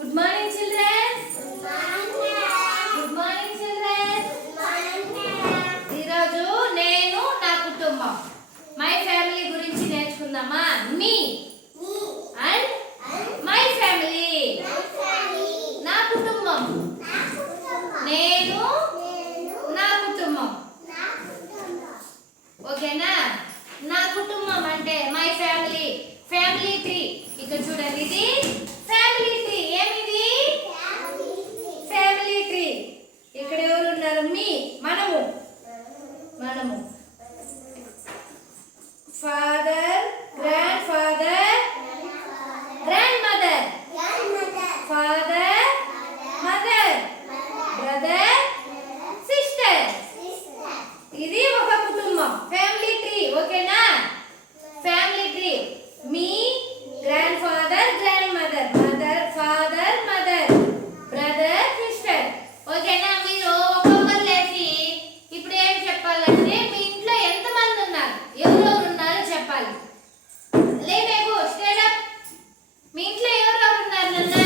Good morning, children. Good morning, children. ఈ రోజు నేను నా కుటుంబం మై ఫ్యామిలీ గురించి నేర్చుకుందామా? Me and my family. నా కుటుంబం నేను నా కుటుంబం. ఓకేనా? నా కుటుంబం అంటే మై ఫ్యామిలీ. ఫ్యామిలీ ట్రీ ఇక్కడ చూడండి, ఇది ఫ్యామిలీ ట్రీ. ఏమిది? Family tree. ఇక్కడ ఎవరు ఉన్నారు? మీ, మనము father, grandfather, grandmother, father, mother, brother, sister. ఇది ఒక కుటుంబం, ఫ్యామిలీ ట్రీ. ఓకేనా? Family tree. Me, grandfather, grandmother, mother, father, mother, brother, sister. ఓకేనా? మీరు ఒక్కొక్కరు లేచి ఇప్పుడు ఏం చెప్పాలంటే మీ ఇంట్లో ఎంతమంది ఉన్నారు, ఎవరెవరు ఉన్నారో చెప్పాలి. లేవేగో స్టాండ్ అప్. మీ ఇంట్లో ఎవరెవరు ఉన్నారు నాన్న?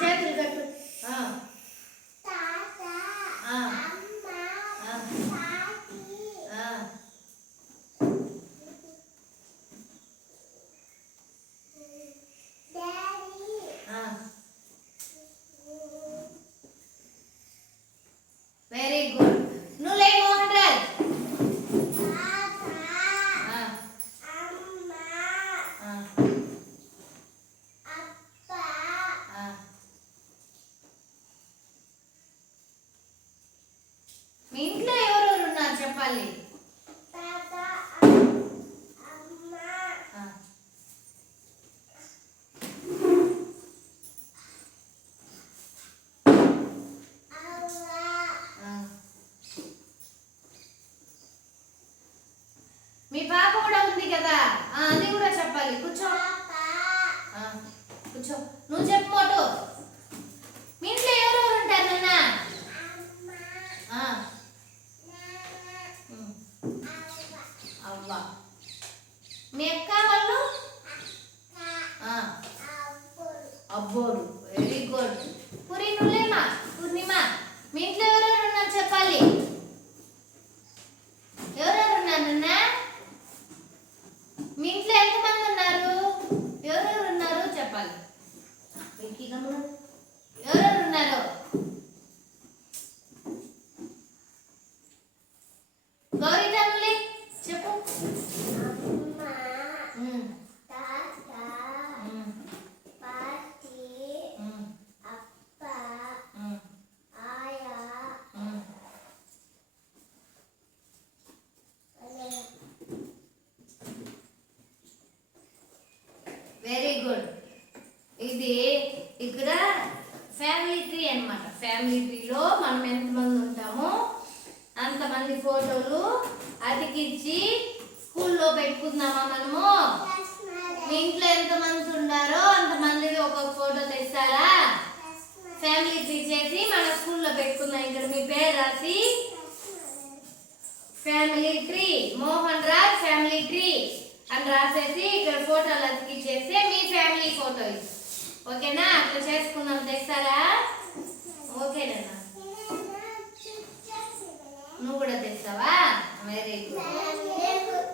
చేతులు కట్టు. Very good. నువ్వు లే మోహన్ రాజ్. మీ ఇంట్లో ఎవరెవరు ఉన్నారు చెప్పాలి. మీ పాప కూడా ఉంది కదా, అది కూడా చెప్పాలి. కూర్చో, కూర్చో. నువ్వు చెప్పు మోటు. మీ ఇంట్లో ఎవరెవరు ఉంటారు నాన్న? అవ్వ. మీ అక్క వాళ్ళు? అబ్బోరు. Very good. పూరి నువ్వులేమా? పూర్ణిమ. మీ ఇంట్లో ఎవరెవరు ఉన్నారు చెప్పాలి. ఎవరెవరు ఉన్నారు నాన్న? మీ ఇంట్లో ఎంతమంది ఉన్నారు, ఎవరెవరు ఉన్నారు చెప్పాలి. ఎవరెవరు ఉన్నారు? గౌరీ తమ్ములి చెప్పు. Very good. ఇది ఇక్కడ ఫ్యామిలీ ట్రీ అన్నమాట. ఫ్యామిలీ ట్రీలో మనం ఎంతమంది ఉంటామో అంతమంది ఫోటోలు అతికిచ్చి స్కూల్లో పెట్టుకుందామా మనము? మీ ఇంట్లో ఎంతమంది ఉన్నారో అంతమందిది ఒక్కొక్క ఫోటో తెస్తారా? ఫ్యామిలీ ట్రీ చేసి మన స్కూల్లో పెట్టుకుందాం. ఇక్కడ మీ పేరు రాసి family tree, Mohan Raj family tree అని రాసేసి ఇక్కడ ఫోటోలు అతికిచ్చేస్తే మీ ఫ్యామిలీ ఫోటో ఇది. ఓకేనా? అట్లా చేసుకుందాం. తెస్తారా? ఓకేనా? నువ్వు కూడా తెస్తావా? Very good. Very good.